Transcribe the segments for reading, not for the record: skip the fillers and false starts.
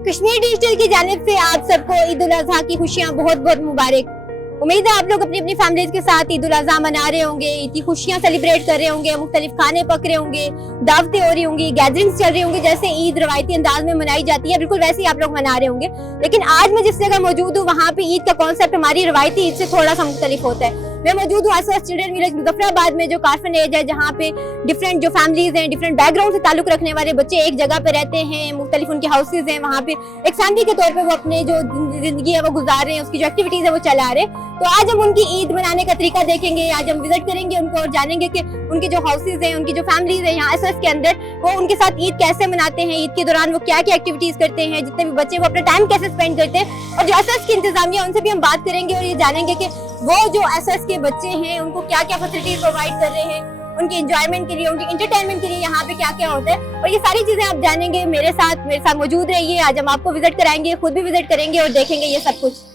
Kashmir digital की जानिब से आप सबको ईद उल अजहा की खुशियाँ बहुत बहुत मुबारक। उम्मीद है आप लोग अपनी अपनी फैमिलीज के साथ ईद उल अजहा मना रहे होंगे, ईद की खुशियाँ सेलिब्रेट कर रहे होंगे, मुख्तलिफ खाने पक रहे होंगे, दावतें हो रही होंगी, गैदरिंग्स चल रही होंगी। जैसे ईद रवायती अंदाज में मनाई जाती है बिल्कुल वैसे ही आप लोग मना रहे होंगे। लेकिन आज मैं जिस जगह मौजूद हूँ वहाँ पे ईद का कॉन्सेप्ट हमारी रवायती ईद से थोड़ा सा मुख्तलिफ होता है। मैं मौजूद हूँ एसओएस चिल्ड्रन विलेज मुजफ्फराबाद में, जो कारफन एज है, जहाँ पे डिफरेंट जो फैमिलीज हैं, डिफरेंट बैकग्राउंड से ताल्लुक रखने वाले बच्चे एक जगह पे रहते हैं, मुख्तलिफ उनके हाउसेज हैं, वहाँ पे एक फैमिली के तौर पे वो अपने जो जिंदगी है वो गुजार रहे हैं, उसकी जो एक्टिविटीज है वो चला रहे हैं। तो आज हम उनकी ईद मनाने का तरीका देखेंगे, आज हम विजिट करेंगे उनको और जानेंगे कि उनके जो हाउसेज हैं, उनकी जो फैमिलीज है यहाँ एसओएस के अंदर, वो उनके साथ ईद कैसे मनाते हैं, ईद के दौरान वो क्या क्या एक्टिविटीज करते हैं, जितने भी बच्चे वो अपना टाइम कैसे स्पेंड करते हैं। और जो एसओएस की इंतजामिया उनसे भी हम बात करेंगे और ये जानेंगे कि वो जो एसओएस के बच्चे हैं उनको क्या क्या फैसिलिटीज प्रोवाइड कर रहे हैं, उनके एंजॉयमेंट के लिए, उनके एंटरटेनमेंट के लिए यहाँ पे क्या क्या होता है। और ये सारी चीजें आप जानेंगे। मेरे साथ मौजूद रहिए। आज हम आपको विजिट कराएंगे, खुद भी विजिट करेंगे और देखेंगे ये सब कुछ।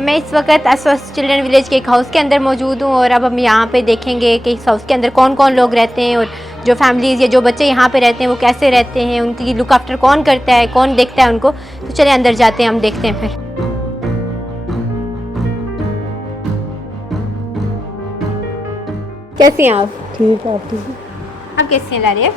मैं इस वक्त एसओएस चिल्ड्रन विलेज के एक हाउस के अंदर मौजूद हूँ और अब हम यहाँ पे देखेंगे कि इस हाउस के अंदर कौन कौन लोग रहते हैं और जो फैमिलीज़ या जो बच्चे यहाँ पे रहते हैं वो कैसे रहते हैं, उनकी लुक आफ्टर कौन करता है, कौन देखता है उनको। तो चलिए अंदर जाते हैं, हम देखते हैं फिर। कैसी हैं आप? ठीक है, ठीक है। आप कैसी हैं लारिया?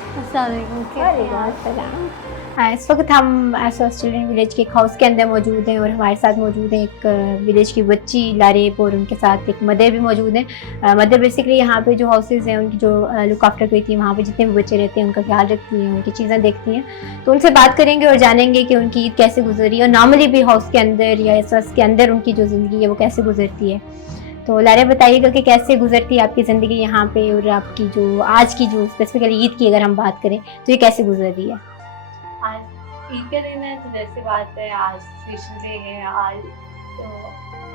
इस वक्त हम एसओएस चिल्ड्रन विलेज के एक हाउस के अंदर मौजूद हैं और हमारे साथ मौजूद है एक विलेज की बच्ची लारेब और उनके साथ एक मदर भी मौजूद हैं। मदर बेसिकली यहाँ पे जो हाउसेज हैं उनकी जो लुक आफ्टर करती है, वहाँ पे जितने भी बच्चे रहते हैं उनका ख्याल रखती हैं, उनकी चीज़ें देखती हैं। तो उनसे बात करेंगे और जानेंगे कि उनकी ईद कैसे गुजरी और नॉर्मली भी हाउस के अंदर या एसओएस के अंदर उनकी जो ज़िंदगी है वो कैसे गुजरती है। तो लारे बताइएगा कि कैसे गुजरती है आपकी ज़िंदगी यहाँ पे और आपकी जो आज की जो स्पेसिफिकली ईद की अगर हम बात करें तो ये कैसे गुजर रही है? आज ईद का दिन है तो जैसे बात है, आज स्पेशल डे है। आज तो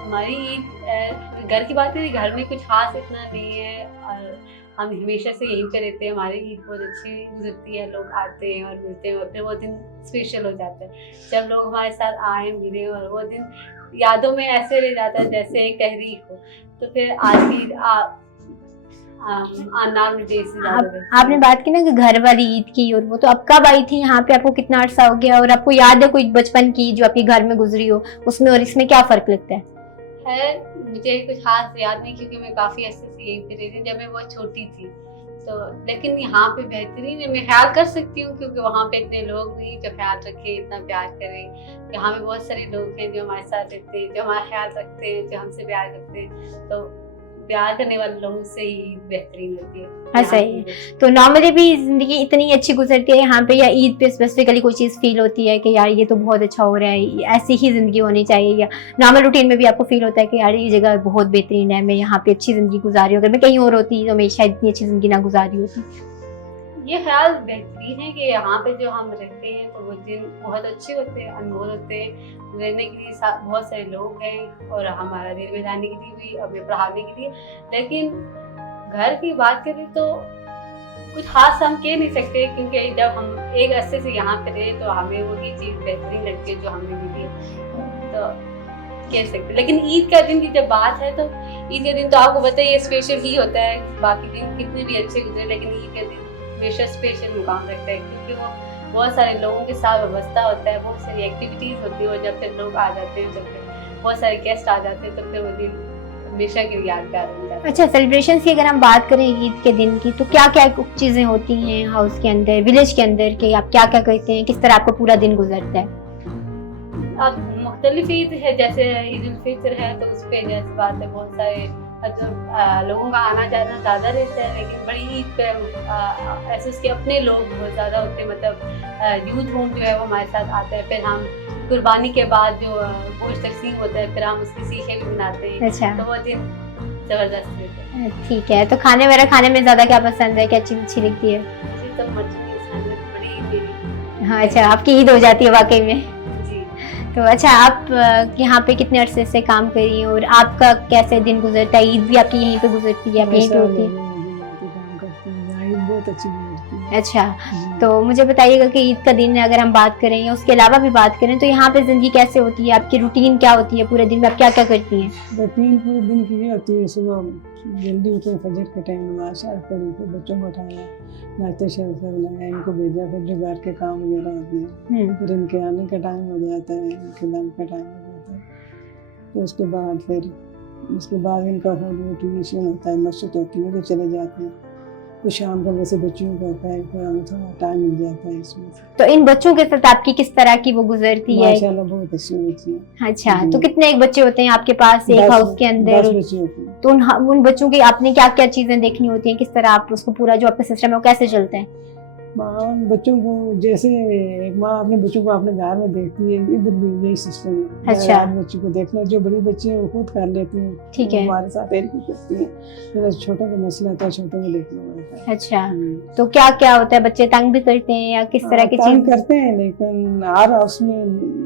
हमारी ईद घर की बात करें, घर में कुछ खास इतना नहीं है और हम हमेशा से यहीं पे रहते हैं। हमारी ईद बहुत अच्छी गुजरती है, लोग आते हैं और मिलते हैं और फिर वो दिन स्पेशल हो जाता है जब लोग हमारे साथ आए मिले और वो दिन यादों में ऐसे रह जाता है जैसे एक तहरीक हो। तो फिर आज की आपने बात की ना कि घर वाली ईद की, और वो तो अब कब आई थी यहाँ पे, आपको कितना अरसा हो गया और आपको याद है कोई बचपन की जो आपके घर में गुजरी हो, उसमें और इसमें क्या फर्क लगता है? मुझे कुछ खास याद नहीं क्योंकि मैं काफी अरसे से यहीं पे रहती थी जब मैं बहुत छोटी थी। तो लेकिन यहाँ पे बेहतरीन है, मैं ख्याल कर सकती हूँ क्योंकि वहाँ पे इतने लोग नहीं जो ख्याल रखे, इतना प्यार करें। यहाँ पे बहुत सारे लोग हैं जो हमारे साथ रहते हैं, जो हमारा ख्याल रखते हैं, जो हमसे प्यार करते हैं। तो प्यार करने वाले लोगों से ही बेहतरीन होती है। हाँ सही है। तो नॉर्मली भी जिंदगी इतनी अच्छी गुजरती है यहाँ पे, या ईद पे स्पेसिफिकली कोई चीज़ फील होती है कि यार ये तो बहुत अच्छा हो रहा है, ऐसी ही जिंदगी होनी चाहिए, या नॉर्मल रूटीन में भी आपको फील होता है कि यार ये जगह बहुत बेहतरीन है, मैं यहाँ पे अच्छी जिंदगी गुजारी हूँ, अगर मैं कहीं और होती तो मैं शायद इतनी अच्छी जिंदगी ना गुजारी होती? ये ख्याल बेहतरीन है कि यहाँ पे जो हम रहते हैं तो वो दिन बहुत अच्छे होते हैं, अनमोल होते हैं। रहने के लिए बहुत सारे लोग हैं और हमारा दिल में जाने के लिए भी, हमें पढ़ाने के लिए। लेकिन घर की बात करें तो कुछ खास हम कह नहीं सकते क्योंकि जब हम एक अरसे से यहाँ पे रहे तो हमें वही चीज़ बेहतरीन लगती है जो हमें मिली है, तो कह सकते। लेकिन ईद का दिन की जब बात है तो ईद का दिन तो आपको पता है ये स्पेशल ही होता है। बाकी दिन कितने भी अच्छे गुजरे लेकिन ईद का दिन हमेशा स्पेशल मुकाम रखता है क्योंकि वो बहुत सारे लोगों के साथ वाबस्ता होता है, बहुत सारी एक्टिविटीज़ होती है और जब तक लोग आ जाते हैं, जब तक बहुत सारे गेस्ट आ जाते हैं, तब तक वो दिन हमेशा के लिए यादगार हो जाता है। अच्छा, सेलिब्रेशन की अगर हम बात करें ईद के दिन की, तो क्या क्या चीज़ें होती हैं हाउस के अंदर, विलेज के अंदर, कि आप क्या क्या करते हैं, किस तरह आपको पूरा दिन गुजरता है? अब मुख्तलिफ ईद है, जैसे ईद उल फितर है तो उस पर जैसे बात है बहुत सारे लोगों का आना जाना ज़्यादा रहता है। लेकिन बड़ी ईद पे ऐसे उसके अपने लोग बहुत ज़्यादा होते हैं, मतलब यूथ होम जो है वो हमारे साथ आता है। फिर हम कुर्बानी के बाद जो गोश्त तकसीम होता है फिर हम उसकी सीखें भी बनाते हैं। अच्छा। तो वो दिन ज़बरदस्त रहता है। ठीक है, तो खाने वगैरह खाने में ज़्यादा क्या पसंद है, क्या चीज़ अच्छी लगती है? तो मछली बड़ी हाँ, अच्छा, आपकी ईद हो जाती है वाकई में। जी। तो अच्छा, आप यहाँ पे कितने अरसे से काम कर रही हैं और आपका कैसे दिन गुजरता है? ईद भी आपकी यहीं पे गुजरती है, आप यहीं पे होती है? काम करती हूँ, यहाँ ईद बहुत अच्छी गुजरती है। अच्छा, जी। तो मुझे बताइएगा कि ईद का दिन अगर हम बात करें या उसके अलावा भी बात करें तो यहाँ पे जिंदगी कैसे होती है? आपकी रूटीन क्या होती है? पूरे दिन में आप क्या क्या करती हैं? रूटीन पूरे दिन की ये होती है, सुबह जल्दी उठे, फजर के टाइम नमाज शायद पढ़ी, फिर बच्चों को उठाया, नाश्ते शाश्ते बनाया, इनको भेजा, फिर जो घर के काम वगैरह होते हैं, फिर इनके आने का टाइम हो जाता है, इनके लंच का टाइम हो जाता है, तो उसके बाद इनका ट्यूशन होता है, मस्जिद होती है, तो चले जाते हैं। तो शाम का वैसे बच्चियों का होता है, फिर हमें थोड़ा टाइम मिल जाता है इसमें। तो इन बच्चों के साथ आपकी किस तरह की वो गुजरती है? माशाल्लाह बहुत अच्छी बच्ची है। अच्छा, जी। तो कितने एक बच्चे होते हैं आपके पास एक हाउस के अंदर? 10 बच्चे होते हैं। तो उन बच्चों की आपने क्या क्या चीजें देखनी होती हैं? किस तरह आप उसको पूरा जो आपका सिस्टम है वो कैसे चलता है? माँ बच्चों को, जैसे एक माँ अपने बच्चों को अपने घर में देखती है, इधर भी यही सिस्टम है। अच्छा। बच्चों को देखना, जो बड़ी बच्ची है वो खुद कर लेती है, ठीक है। हमारे साथ हेल्प करती है, फिर छोटों का मसला होता है, छोटों को देखना पड़ता है। अच्छा, तो क्या क्या होता है? बच्चे तंग भी करते हैं या किस तरह की तंग चीज? करते हैं, लेकिन हर हाउस में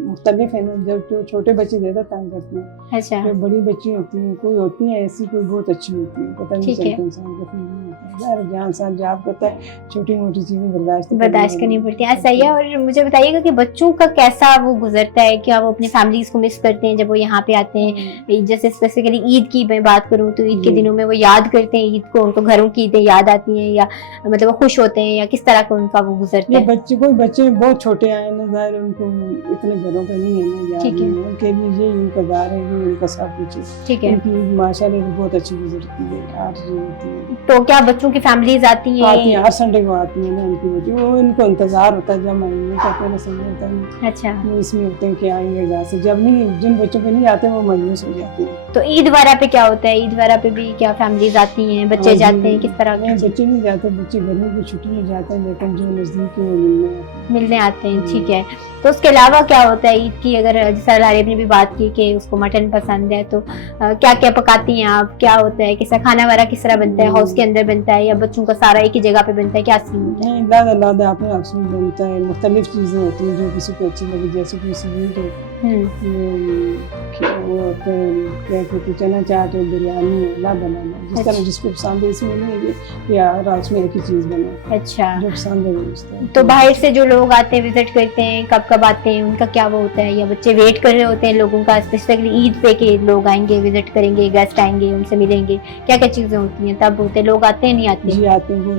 मुख्तलिफ है ना, जब जो छोटे बच्चे ज्यादा तंग करते हैं, अच्छा, जो बड़ी बच्ची होती हैं, कोई होती है ऐसी, कोई बहुत अच्छी होती है, पता नहीं ठीक है। चलता इंसान को, फील नहीं होता है। जहाँ इंसान जॉब करता है, छोटी मोटी चीजें बर्दाश्त करनी पड़ती है। सही है। और मुझे बताइएगा कि बच्चों का कैसा वो गुजरता है? क्या वो अपने फैमिलीज को मिस करते हैं जब वो यहाँ पे आते हैं? जैसे स्पेसिफिकली ईद की मैं बात करूँ तो ईद के दिनों में वो याद करते हैं ईद को, उनको घरों की ईदें याद आती हैं या मतलब वो खुश होते हैं या किस तरह का उनका वो गुजरता है? कोई बच्चे बहुत छोटे आए ना, जाहिर उनको इतने घरों का नहीं है ना, ठीक है। उनके लिए ये उनका घर है, ये उनका सब कुछ है। ठीक है। उनकी माशाल्लाह बहुत अच्छी गुजरती है, आज होती है। तो क्या बच्चों की फैमिलीज आती आती हैं? है, हर संडे को आती है ना उनकी बच्ची, वो इनको इंतजार होता है, जब महीने का पहले समय होता है, अच्छा, वो इसमें होते हैं कि आएंगे घर से, जब नहीं, जिन बच्चों को नहीं आते वो मायूस हो जाते हैं। तो ईद वगैरह पे क्या होता है? ईद वगैरह पे भी क्या फैमिलीज आती हैं, बच्चे जाते हैं, किस तरह नहीं, के? बच्चे नहीं जाते, बच्चे गर्मी की छुट्टी में जाते हैं, लेकिन जो नजदीक है वो मिलने आते हैं। ठीक है। तो उसके अलावा क्या होता है ईद की? अगर जैसा लारिब ने भी बात की कि उसको मटन पसंद है, तो क्या क्या पकाती हैं आप? क्या होता है, किस खाना वगैरह किस तरह बनता है? हाउस के अंदर बनता है या बच्चों का सारा एक ही जगह पे बनता है? क्या सीन होता है? नहीं, लादा अपने हाउस में बनता है, मुख्तलिफ चीज़ें होती हैं जो किसी को अच्छी लगी, जैसे कोई स्वीट हो, वो होते हैं, क्या कहते हैं, चना चाट है, बिरयानी है, ला बनाना जिस तरह जिसको पसंद है, इसमें नहीं है कि हर हाउस में एक ही चीज़ बना। अच्छा, जो पसंद है वो उस तरह। तो बाहर से जो लोग आते हैं, विजिट करते हैं, कब कब आते हैं, उनका क्या वो होता है? या बच्चे वेट कर रहे होते हैं लोगों का स्पेसिफिकली ईद पे कि लोग आएंगे, विजिट करेंगे, गेस्ट आएंगे, उनसे मिलेंगे? क्या क्या चीजें होती हैं तब? होते लोग आते हैं, नहीं आते? जी आते हैं, वो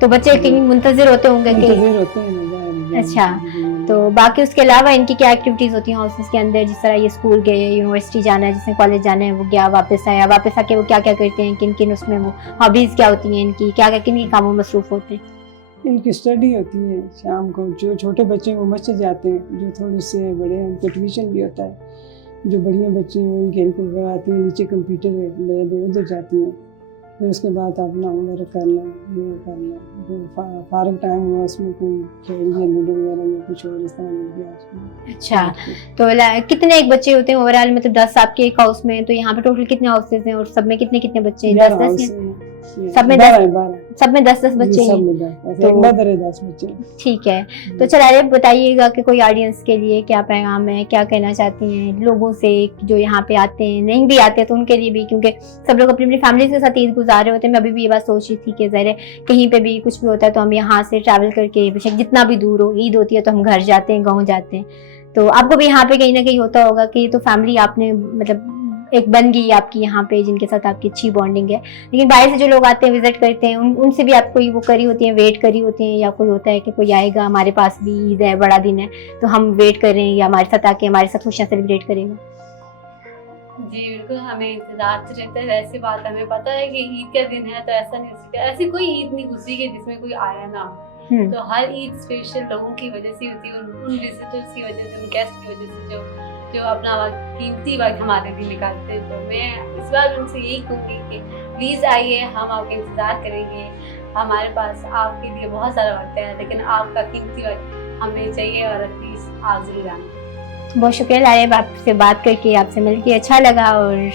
तो बच्चे कहीं मुंतजिर होते होंगे कि? मुंतजिर होते हैं ना। अच्छा, तो बाकी उसके अलावा इनकी क्या एक्टिविटीज होती हैं हाउसेस के अंदर? जिस तरह ये स्कूल गए, यूनिवर्सिटी जाना है, जिसने कॉलेज जाना है वो गया, वापस आया, वापस आके वो क्या क्या करते हैं? किन किन उसमें वो हॉबीज क्या होती हैं इनकी? क्या क्या किन कामों में मसरूफ होते हैं? इनकी स्टडी होती है शाम को, जो छोटे बच्चे हैं वो मस्जिद जाते हैं, जो थोड़े से बड़े हैं उनको ट्यूशन भी होता है, जो बढ़िया बच्चे हैं उनके इनको करवाती हैं, नीचे कंप्यूटर लैब है उधर जाती हैं, फिर उसके बाद अपना होमवर्क करना, ये करना, जो फारग टाइम हुआ उसमें कोई खेल या लूडो वगैरह या कुछ और इस तरह मिल गया उसमें। अच्छा, तो कितने एक बच्चे होते हैं ओवरऑल? मतलब 10 आपके एक हाउस में, तो यहाँ पे टोटल कितने हाउसेस हैं और सब में कितने कितने बच्चे हैं? 10 सब में 10 बच्चे हैं। तो 10 बच्चे। ठीक है। तो चलिए बताइएगा कि कोई ऑडियंस के लिए क्या पैगाम है, क्या कहना चाहती हैं लोगों से जो यहाँ पे आते हैं, नहीं भी आते तो उनके लिए भी, क्योंकि सब लोग अपनी अपनी फैमिली के साथ ईद गुजार रहे होते हैं। मैं अभी भी ये बात सोच रही थी कि ज़ाहिर है कहीं पे भी कुछ भी होता है तो हम यहाँ से ट्रैवल करके, बेशक जितना भी दूर हो, ईद होती है तो हम घर जाते हैं, गाँव जाते हैं। तो आपको भी यहाँ पे कहीं ना कहीं होता होगा कि ये तो फैमिली आपने मतलब एक बन गई आपकी यहाँ पे, जिनके साथ आपकी अच्छी बॉन्डिंग है। लेकिन बाहर से जो लोग आते हैं, विजिट करते हैं, उनसे भी आप कोई वो करी होती है, वेट करी होती है, या कोई होता है कि कोई आएगा हमारे पास भी, ईद है, बड़ा दिन है, तो हम वेट कर रहे हैं या हमारे साथ आके हमारे साथ खुशियाँ सेलिब्रेट करेगा? जी बिल्कुल, हमें इंतजार तो रहता है। ऐसी बात हमें पता है कि ईद का दिन है, तो ऐसा नहीं हो सकता, ऐसी कोई ईद नहीं गुजरी कि जिसमें कोई आया ना। तो हर ईद स्पेशल लोगों की वजह से होती है, उन विजिटर्स की वजह से, उन गेस्ट की वजह से जो अपना वक्त, कीमती वक्त हमारे लिए निकालते हैं। तो मैं इस बार उनसे यही कहूँगी कि प्लीज़ आइए, हम आपका इंतज़ार करेंगे। हमारे पास आपके लिए बहुत सारा वक्त है, लेकिन आपका कीमती वक्त हमें चाहिए और प्लीज़ आप ज़रूर आना। बहुत शुक्रिया लाइब, आपसे बात करके, आपसे मिलके अच्छा लगा और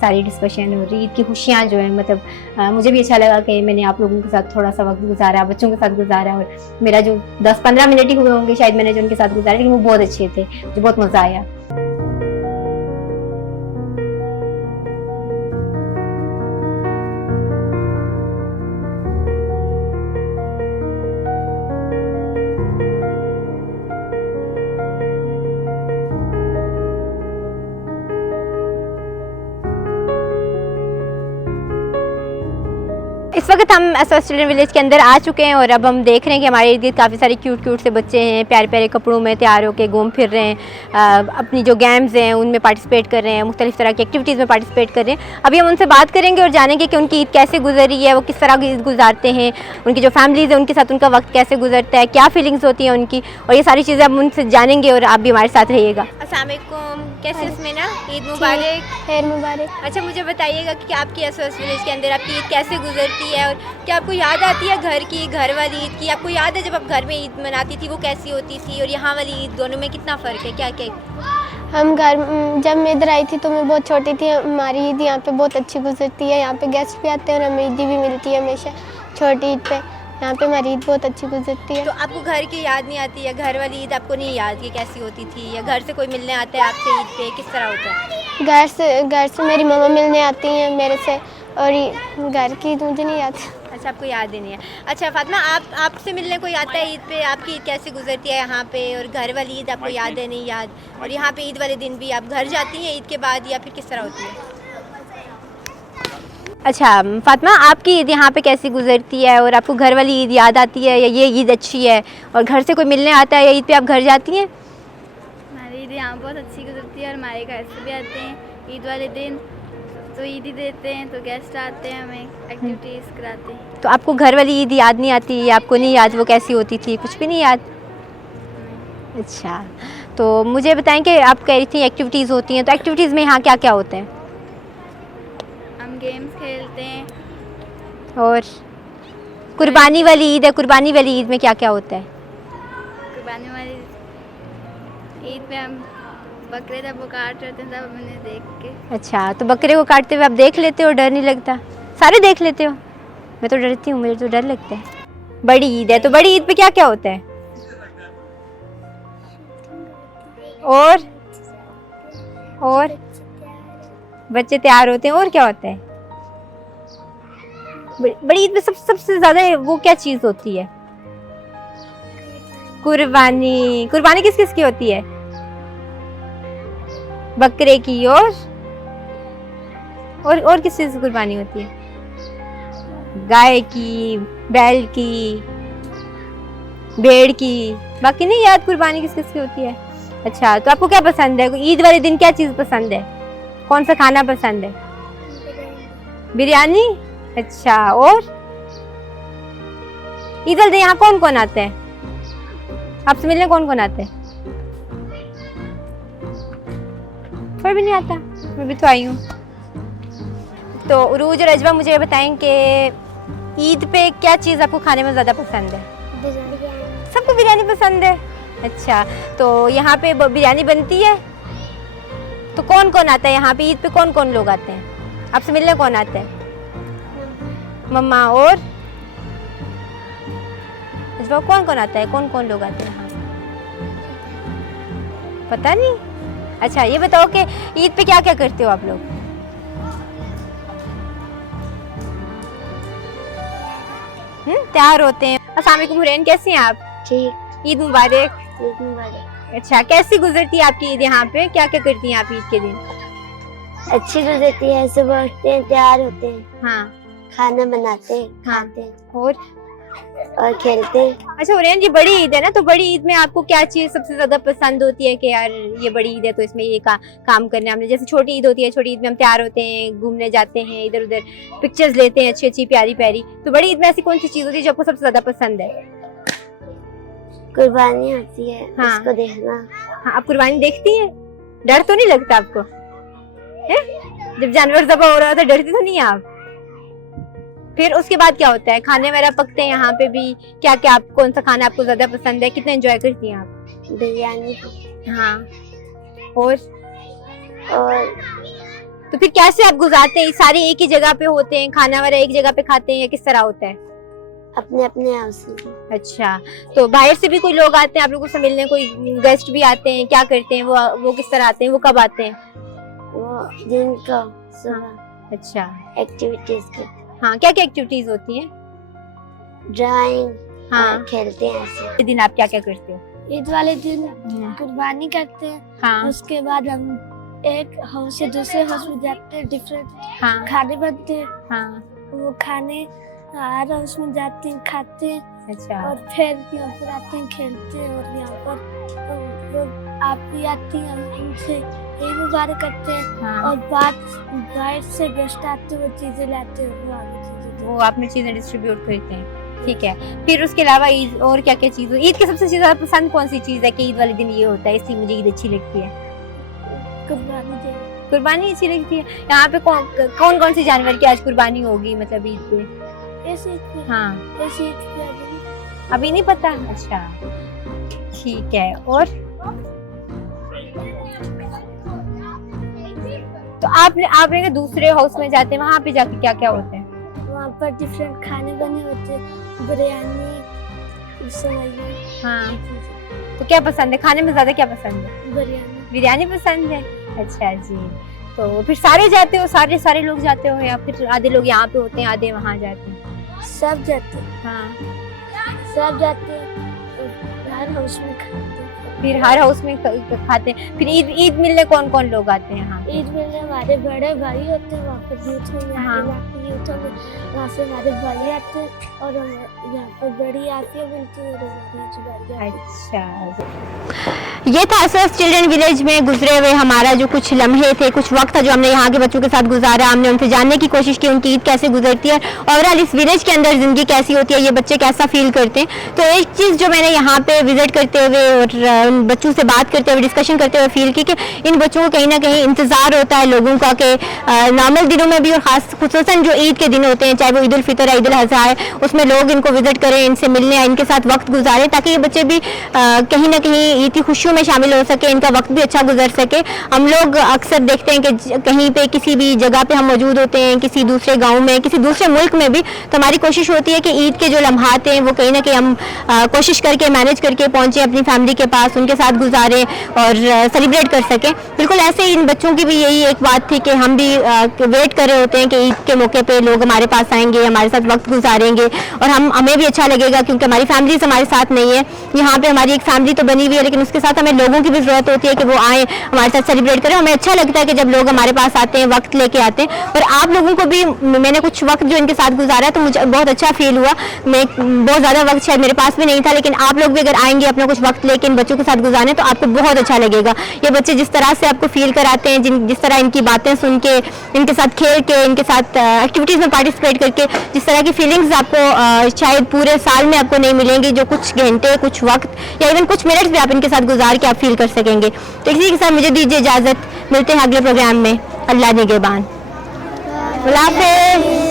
सारी डिस्कशन और ईद की खुशियाँ जो है मतलब मुझे भी अच्छा लगा कि मैंने आप लोगों के साथ थोड़ा सा वक्त गुजारा, बच्चों के साथ गुजारा, और मेरा जो 10-15 मिनट ही हुए होंगे शायद मैंने जो उनके साथ गुजारा, लेकिन वो बहुत अच्छे थे, मुझे बहुत मज़ा आया। इस वक्त हम एसओएस चिल्ड्रन विलेज के अंदर आ चुके हैं और अब हम देख रहे हैं कि हमारे इर्द गिर्द काफ़ी सारे क्यूट से बच्चे हैं, प्यारे प्यारे कपड़ों में तैयार होकर घूम फिर रहे हैं, अपनी जो गेम्स हैं उनमें पार्टिसिपेट कर रहे हैं, मुख्तलिफ तरह की एक्टिविटीज़ में पार्टिसिपेट कर रहे हैं। अभी हम उनसे बात करेंगे और जानेंगे कि उनकी ईद कैसे गुजरी है, वो किस तरह की ईद गुजारते हैं, उनकी जो फैमिलीज़ है उनके साथ उनका वक्त कैसे गुजरता है, क्या फीलिंग्स होती हैं उनकी, और ये सारी चीज़ें हम उनसे जानेंगे और आप भी हमारे साथ रहिएगा। अस्सलाम वालेकुम, कैसे इसमें ना ईद मुबारक। खैर मुबारक। अच्छा, मुझे बताइएगा कि आपकी एसओएस विलेज के अंदर आपकी ईद कैसे गुजरती है और क्या आपको याद आती है घर की, घर वाली ईद की? आपको याद है जब आप घर में ईद मनाती थी वो कैसी होती थी और यहाँ वाली ईद, दोनों में कितना फ़र्क है, क्या क्या? हम घर जब मैं इधर आई थी तो मैं बहुत छोटी थी। हमारी ईद यहाँ पे बहुत अच्छी गुजरती है, यहाँ पे गेस्ट भी आते हैं और हमें ईदी भी मिलती है हमेशा छोटी ईद पे। यहाँ पे हमारी ईद बहुत अच्छी गुजरती है। तो आपको घर की याद नहीं आती या घर वाली ईद आपको नहीं याद कि कैसी होती थी, या घर से कोई मिलने आता है आपसे ईद पे, किस तरह होता है? घर से मेरी मम्मा मिलने आती हैं मेरे से, और घर की ईद मुझे नहीं याद। अच्छा, आपको याद ही नहीं है। अच्छा फातिमा, आपसे मिलने कोई आता है ईद पे, आपकी ईद कैसे गुजरती है यहाँ पे, और घर वाली ईद आपको याद है नहीं याद, और यहाँ पे ईद वाले दिन भी आप घर जाती हैं ईद के बाद, या फिर किस तरह होती है? अच्छा फातिमा, आपकी ईद यहाँ पे कैसी गुजरती है और आपको घर वाली ईद याद आती है या ये ईद अच्छी है, और घर से कोई मिलने आता है या ईद पे आप घर जाती हैं? हमारी ईद यहाँ बहुत अच्छी गुजरती है और हमारे घर से भी आते हैं ईद वाले दिन, तो ईद ही देते हैं, तो गेस्ट आते हैं, हमें एक्टिविटीज़ कराते हैं। तो आपको घर वाली ईद याद नहीं आती या आपको नहीं याद वो कैसी होती थी, कुछ भी नहीं याद? अच्छा, तो मुझे बताएं कि आप कह रही थी एक्टिविटीज़ होती हैं, तो एक्टिविटीज़ में यहाँ क्या क्या होते हैं? हम गेम्स खेलते हैं। और कुर्बानी वाली ईद है, कुर्बानी वाली ईद में क्या क्या होता है? कुर्बानी वाली ईद पे हम बकरे जब वो काट रहे थे तब हमने देख के। अच्छा, तो बकरे को काटते हुए आप देख लेते हो, डर नहीं लगता? सारे देख लेते हो? मैं तो डरती हूँ, मुझे तो डर लगता है। बड़ी ईद है, तो बड़ी ईद पे क्या क्या होता है? और बच्चे तैयार होते हैं, और क्या होता है? बड़ी ईद में सबसे ज्यादा वो क्या चीज होती है? कुर्बानी। कुर्बानी किस किस की होती है? बकरे की, और किस चीज की कुर्बानी होती है? गाय की, बैल की, भेड़ की। बाकी नहीं याद कुर्बानी किस किस की होती है? अच्छा, तो आपको क्या पसंद है ईद वाले दिन, क्या चीज पसंद है, कौन सा खाना पसंद है? बिरयानी। अच्छा, और ईद वाले दिन यहाँ कौन कौन आता है आपसे मिलने? कौन कौन आता है? कोई भी नहीं आता, मैं भी तो आई हूँ। तो उरूज और अजवा, मुझे बताएं कि ईद पे क्या चीज़ आपको खाने में ज़्यादा पसंद है? सबको बिरयानी पसंद है। अच्छा, तो यहाँ पे बिरयानी बनती है, तो कौन कौन आता है यहाँ पे ईद पे? कौन कौन लोग आते हैं आपसे मिलने? कौन आता है? मम्मा। और अजवा, कौन कौन आता है, कौन कौन लोग आते हैं यहाँ? पता नहीं। अच्छा, ये बताओ कि ईद पे क्या क्या करते हो आप लोग? तैयार होते हैं। अस्सलाम वालेकुम हुरैन, कैसे हैं आप? ठीक। ईद मुबारक। ईद मुबारक। अच्छा, कैसी गुजरती है आपकी ईद यहाँ पे, क्या क्या करती हैं आप ईद के दिन? अच्छी गुजरती है, सुबह उठते हैं, तैयार होते हैं, हाँ, खाना बनाते हैं, हाँ। खाते हैं और खेलते हैं। अच्छा हुरैन, ये बड़ी ईद है ना, तो बड़ी ईद में आपको क्या चीज सबसे ज्यादा पसंद होती है कि यार ये बड़ी ईद है तो इसमें ये काम करना है हमने? जैसे छोटी ईद होती है, छोटी ईद में हम तैयार होते हैं, घूमने जाते हैं, इधर उधर पिक्चर्स लेते हैं अच्छी अच्छी प्यारी प्यारी, तो बड़ी ईद में ऐसी कौन सी चीज होती है जो आपको सबसे ज्यादा पसंद है? कुर्बानी होती है, हाँ। उसको देखना। हाँ, आप कुर्बानी देखती हैं? डर तो नहीं लगता आपको है? जब जानवर ज़बह हो रहा था डरती तो नहीं आप? फिर उसके बाद क्या होता है? खाने वगैरह पकते हैं यहाँ पे भी, क्या क्या आप, कौन सा खाना आपको ज्यादा पसंद है, कितना एंजॉय करती हैं आप? बिरयानी। हाँ, और तो फिर कैसे आप गुजारते हैं? सारे एक ही जगह पे होते हैं, खाना वाला एक जगह पे खाते हैं या किस तरह होता है? अपने अपने हाउस में। अच्छा, तो बाहर से भी कोई लोग आते हैं आप लोगों से मिलने? कोई गेस्ट भी आते हैं? क्या करते हैं वो किस तरह आते हैं? वो कब आते हैं? वो दिन को सुबह अच्छा, एक्टिविटीज के, हाँ, क्या क्या एक्टिविटीज होती हैं? ड्राइंग, हाँ, खेलते हैं ऐसे। ये दिन आप क्या क्या करते हो? ईद वाले दिन कुर्बानी करते हैं, हाँ, उसके बाद हम एक हाउस से दूसरे हाउस में जाते हैं, डिफरेंट हाँ, खाने बनते हैं, हाँ, वो खाने हर हाउस में जाते हैं, खाते हैं अच्छा, और फिर यहाँ पर आते हैं, खेलते हैं और यहाँ पर आप भी आती हैं, हम उनसे यही मुबारक करते हैं हाँ, और बाहर से गेस्ट आते हैं, वो चीजें लाते हैं, वो आगे चीजें वो आप में चीजें डिस्ट्रीब्यूट करते हैं, ठीक है। फिर उसके अलावा ईद और क्या क्या चीज? ईद की सबसे ज्यादा पसंद कौन सी चीज है कि ईद वाले दिन ये होता है, इसलिए मुझे ईद अच्छी लगती है? कुर्बानी देते कुर्बानी अच्छी लगती है। यहाँ पे कौन कौन सी जानवर की आज कुर्बानी होगी, मतलब ईद पे? हैं। ऐसे हाँ, ऐसे अभी नहीं पता। अच्छा, ठीक है। और तो आपने कहा दूसरे हाउस में जाते हैं, वहाँ पे जाके क्या क्या होता है? वहाँ पर डिफरेंट खाने बने होते हैं, बिरयानी, सेवइयाँ। हाँ, तो क्या पसंद है खाने में? ज्यादा क्या पसंद है? बिरयानी। बिरयानी पसंद है। अच्छा जी, तो फिर सारे जाते हो, सारे लोग जाते हो या फिर आधे लोग यहाँ पे होते हैं, आधे वहाँ जाते हैं? सब जाते हैं, हाँ, सब जाते हैं, हर हाउस में खाते हैं। फिर हर हाउस में खाते हैं। फिर ईद मिलने कौन कौन लोग आते हैं यहाँ पे? ईद में हमारे बड़े भाई होते हैं, वहाँ पर यूथ में हाँ। वहाँ से हमारे भाई आते हैं और यहाँ पर बड़ी आतियाँ मिलती है और हमारी जुबारी आती है। अच्छा, ये था असस चिल्ड्रन विलेज में गुजरे हुए हमारा जो कुछ लम्हे थे, कुछ वक्त था जो हमने यहाँ के बच्चों के साथ गुजारा। हमने उनसे जानने की कोशिश की उनकी ईद कैसे गुजरती है, ओवरऑल इस विलेज के अंदर जिंदगी कैसी होती है, ये बच्चे कैसा फील करते हैं। तो एक चीज़ जो मैंने यहाँ पे विजिट करते हुए और उन बच्चों से बात करते हुए, डिस्कशन करते हुए फील की कि इन बच्चों को कहीं ना कहीं इंतज़ार होता है लोगों का कि नॉर्मल दिनों में भी और ख़ास खुसूसन जो ईद के दिन होते हैं, चाहे वो ईद उल फितर है, ईद उल अज़हा है, उसमें लोग इनको विजिट करें, इनसे मिलने आए, इनके साथ वक्त गुजारें, ताकि ये बच्चे भी कहीं ना कहीं ईद की खुशियों में शामिल हो सके, इनका वक्त भी अच्छा गुजर सके। हम लोग अक्सर देखते हैं कि कहीं पे किसी भी जगह पे हम मौजूद होते हैं, किसी दूसरे गांव में, किसी दूसरे मुल्क में भी, तो हमारी कोशिश होती है कि ईद के जो लम्हात हैं वो कहीं ना कहीं हम कोशिश करके मैनेज करके पहुँचे अपनी फैमिली के पास, उनके साथ गुजारें और सेलिब्रेट कर सकें। बिल्कुल ऐसे ही इन बच्चों की भी यही एक बात थी कि हम भी वेट कर रहे होते हैं कि ईद के मौके पे लोग हमारे पास आएंगे, हमारे साथ वक्त गुजारेंगे और हमें भी अच्छा लगेगा, क्योंकि हमारी फैमिलीज हमारे साथ नहीं है। यहाँ पे हमारी एक फैमिली तो बनी हुई है, लेकिन उसके साथ हमें लोगों की भी ज़रूरत होती है कि वो आए, हमारे साथ सेलिब्रेट करें। हमें अच्छा लगता है कि जब लोग हमारे पास आते हैं, वक्त लेके आते हैं। और आप लोगों को भी, मैंने कुछ वक्त जो इनके साथ गुजारा तो मुझे बहुत अच्छा फील हुआ। मैं बहुत ज़्यादा वक्त शायद मेरे पास भी नहीं था, लेकिन आप लोग भी अगर आएंगे अपना कुछ वक्त लेके इन बच्चों के साथ गुजारें तो आपको बहुत अच्छा लगेगा। ये बच्चे जिस तरह से आपको फील कराते हैं, जिस तरह इनकी बातें सुन के, इनके साथ खेल के, इनके साथ एक्टिविटीज़ में पार्टिसिपेट करके, जिस तरह की फीलिंग्स आपको शायद पूरे साल में आपको नहीं मिलेंगी, जो कुछ घंटे, कुछ वक्त या इवन कुछ मिनट्स भी आप इनके साथ गुजार के आप फील कर सकेंगे। तो इसी के साथ मुझे दीजिए इजाज़त, मिलते हैं अगले प्रोग्राम में। अल्लाह निगहबान। अल्लाह हाफ़िज़।